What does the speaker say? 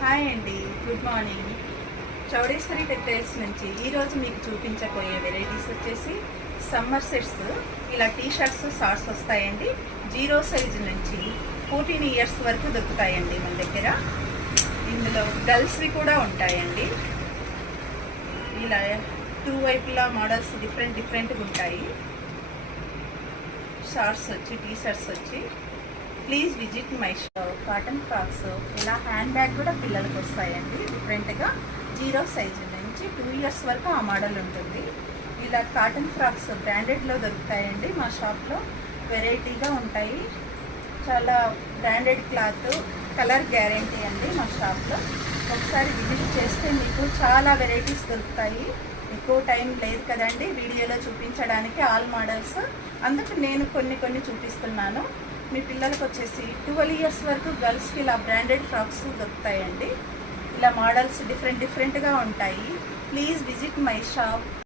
Hi అండి, good morning. Chowdeshwari textiles నుంచి ఈరోజు మీకు చూపించబోయే వెరైటీస్ వచ్చేసి సమ్మర్ సెట్స్. ఇలా టీ షర్ట్స్, షార్ట్స్ వస్తాయండి. 0 సైజు నుంచి 14 ఇయర్స్ వరకు దొరుకుతాయండి మన దగ్గర. ఇందులో గర్ల్స్వి కూడా ఉంటాయండి. ఇలా 2 వైపులా మోడల్స్ డిఫరెంట్గా ఉంటాయి. షార్ట్స్ వచ్చి, టీ షర్ట్స్ వచ్చి. Please visit my show. Cotton frocks, ఇలా హ్యాండ్ బ్యాగ్ కూడా పిల్లలకు వస్తాయండి డిఫరెంట్గా. 0 సైజు నుంచి 2 ఇయర్స్ వరకు ఆ మోడల్ ఉంటుంది. ఇలా కాటన్ ఫ్రాక్స్ బ్రాండెడ్లో దొరుకుతాయండి మా షాప్లో. వెరైటీగా ఉంటాయి. చాలా బ్రాండెడ్ క్లాత్, కలర్ గ్యారెంటీ అండి మా షాప్లో. ఒకసారి విజిట్ చేస్తే మీకు చాలా వెరైటీస్ దొరుకుతాయి. ఎక్కువ టైం లేదు కదండి వీడియోలో చూపించడానికి ఆల్ మోడల్స్, అందుకు నేను కొన్ని చూపిస్తున్నాను. మీ పిల్లలకు వచ్చేసి 12 ఇయర్స్ వరకు గర్ల్స్కి ఇలా బ్రాండెడ్ ఫ్రాక్స్ దొరుకుతాయండి. ఇలా మోడల్స్ డిఫరెంట్గా ఉంటాయి. Please visit my shop.